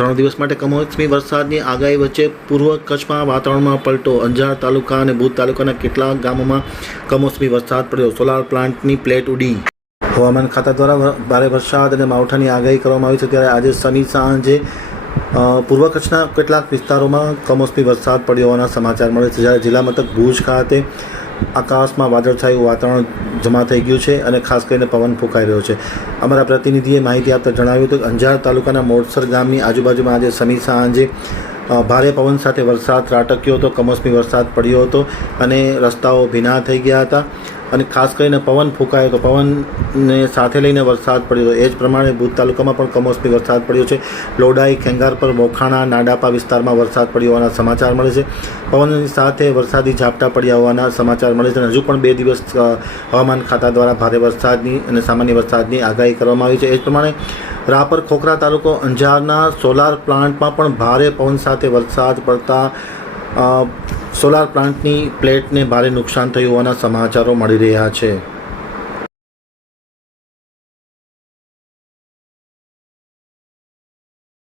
ત્રણ દિવસ માટે કમોસમી વરસાદની આગાહી વચ્ચે પૂર્વ કચ્છમાં વાતાવરણમાં પલટો. અંજાર તાલુકા અને ભુજ તાલુકાના કેટલાક ગામોમાં કમોસમી વરસાદ પડ્યો. સોલાર પ્લાન્ટની પ્લેટ ઉડી. હવામાન ખાતા દ્વારા ભારે વરસાદ અને માવઠાની આગાહી કરવામાં આવી છે. ત્યારે આજે શનિ સાંજે પૂર્વ કચ્છના કેટલાક વિસ્તારોમાં કમોસમી વરસાદ પડ્યો હોવાના સમાચાર મળે છે. જ્યારે જિલ્લા મથક ભુજ ખાતે આકાશમાં વાદળછાયું વાતાવરણ જમા થઈ ગયું છે અને ખાસ કરીને પવન ફૂંકાઈ રહ્યો છે. અમારા પ્રતિનિધિએ માહિતી આપતા જણાવ્યું હતું કે અંજાર તાલુકાના મોડસર ગામની આજુબાજુમાં આજે શનિ સાંજે ભારે પવન સાથે વરસાદ ત્રાટક્યો હતો, કમોસમી વરસાદ પડ્યો હતો અને રસ્તાઓ ભીના થઈ ગયા હતા. અને ખાસ કરીને પવન ફૂંકાયો હતો પવનને સાથે લઈને વરસાદ પડ્યો હતો. એ જ પ્રમાણે ભૂત તાલુકામાં પણ કમોસમી વરસાદ પડ્યો છે. લોડાઈ, ખેંગાર પર મોખાણા નાડાપા વિસ્તારમાં વરસાદ પડ્યો હોવાના સમાચાર મળે છે. પવનની સાથે વરસાદી ઝાપટા પડ્યા હોવાના સમાચાર મળે છે અને હજુ પણ બે દિવસ હવામાન ખાતા દ્વારા ભારે વરસાદની અને સામાન્ય વરસાદની આગાહી કરવામાં આવી છે. એ જ પ્રમાણે રાપર ખોખરા તાલુકો અંજારના સોલાર પ્લાન્ટમાં પણ ભારે પવન સાથે વરસાદ પડતા સોલાર પ્લાન્ટની પ્લેટને ભારે નુકસાન થયું હોવાના સમાચારો મળી રહ્યા છે.